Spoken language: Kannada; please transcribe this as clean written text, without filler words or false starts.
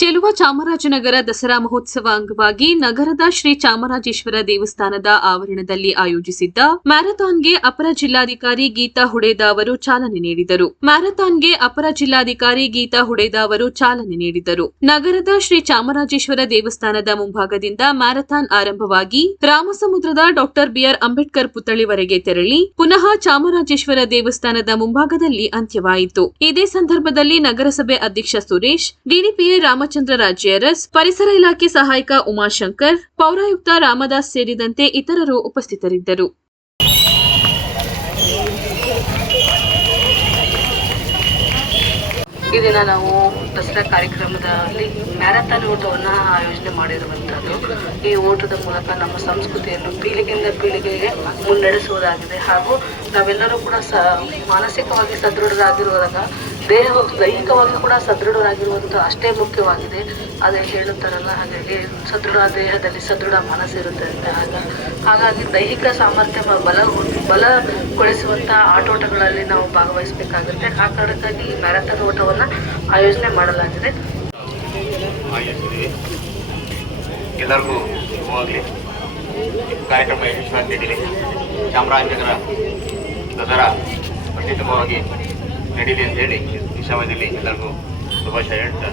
ಚೆಲುವ ಚಾಮರಾಜನಗರ ದಸರಾ ಮಹೋತ್ಸವ ಅಂಗವಾಗಿ ನಗರದ ಶ್ರೀ ಚಾಮರಾಜೇಶ್ವರ ದೇವಸ್ಥಾನದ ಆವರಣದಲ್ಲಿ ಆಯೋಜಿಸಿದ್ದ ಮ್ಯಾರಥಾನ್ಗೆ ಅಪರ ಜಿಲ್ಲಾಧಿಕಾರಿ ಗೀತಾ ಹುಡೇದ ಅವರು ಚಾಲನೆ ನೀಡಿದರು. ನಗರದ ಶ್ರೀ ಚಾಮರಾಜೇಶ್ವರ ದೇವಸ್ಥಾನದ ಮುಂಭಾಗದಿಂದ ಮ್ಯಾರಥಾನ್ ಆರಂಭವಾಗಿ ರಾಮಸಮುದ್ರದ ಡಾ ಬಿಆರ್ ಅಂಬೇಡ್ಕರ್ ಪುತ್ಥಳಿವರೆಗೆ ತೆರಳಿ ಪುನಃ ಚಾಮರಾಜೇಶ್ವರ ದೇವಸ್ಥಾನದ ಮುಂಭಾಗದಲ್ಲಿ ಅಂತ್ಯವಾಯಿತು. ಇದೇ ಸಂದರ್ಭದಲ್ಲಿ ನಗರಸಭೆ ಅಧ್ಯಕ್ಷ ಸುರೇಶ್, ಡಿಡಿಪಿಐ ರಾಮಚಂದ್ರ ರಾಜ್ಯ ಅರಸ್, ಪರಿಸರ ಇಲಾಖೆ ಸಹಾಯಕ ಉಮಾಶಂಕರ್, ಪೌರಾಯುಕ್ತ ರಾಮದಾಸ್ ಸೇರಿದಂತೆ ಇತರರು ಉಪಸ್ಥಿತರಿದ್ದರು. ಈ ದಿನ ನಾವು ದಸರಾ ಕಾರ್ಯಕ್ರಮದಲ್ಲಿ ಮ್ಯಾರಥಾನ್ ಓಟವನ್ನು ಆಯೋಜನೆ ಮಾಡಿರುವಂಥದ್ದು. ಈ ಓಟದ ಮೂಲಕ ನಮ್ಮ ಸಂಸ್ಕೃತಿಯನ್ನು ಪೀಳಿಗೆಯಿಂದ ಪೀಳಿಗೆಗೆ ಮುನ್ನಡೆಸುವುದಾಗಿದೆ. ಹಾಗೂ ನಾವೆಲ್ಲರೂ ಕೂಡ ಮಾನಸಿಕವಾಗಿ ಸದೃಢರಾಗಿರುವಾಗ ದೈಹಿಕವಾಗಿ ಕೂಡ ಸದೃಢರಾಗಿರುವಂಥ ಅಷ್ಟೇ ಮುಖ್ಯವಾಗಿದೆ. ಅದೇ ಹೇಳುತ್ತಾರಲ್ಲ, ಹಾಗಾಗಿ ಸದೃಢ ದೇಹದಲ್ಲಿ ಸದೃಢ ಮನಸ್ಸಿರುತ್ತೆ ಅಂತ. ಹಾಗಾಗಿ ದೈಹಿಕ ಸಾಮರ್ಥ್ಯ ಬಲಗೊಳಿಸುವಂಥ ಆಟೋಟಗಳಲ್ಲಿ ನಾವು ಭಾಗವಹಿಸಬೇಕಾಗುತ್ತೆ. ಆ ಕಾರಣಕ್ಕಾಗಿ ಈ ಮ್ಯಾರಥಾನ್ ಓಟವನ್ನು ಆಯೋಜನೆ ಮಾಡಲಾಗಿದೆ. ಎಲ್ಲರಿಗೂ ಶುಭವಾಗಲಿ. ಕಾರ್ಯಕ್ರಮ ಯಶಸ್ವಿಯಾಗಿ ನಡೀಲಿ. ಚಾಮರಾಜನಗರ ದಸರಾ ಅತ್ಯುತ್ತಮವಾಗಿ ನಡೀಲಿ ಅಂತ ಹೇಳಿ ಈ ಸಮಯದಲ್ಲಿ ಎಲ್ಲರಿಗೂ ಶುಭಾಶಯ ಹೇಳ್ತಾ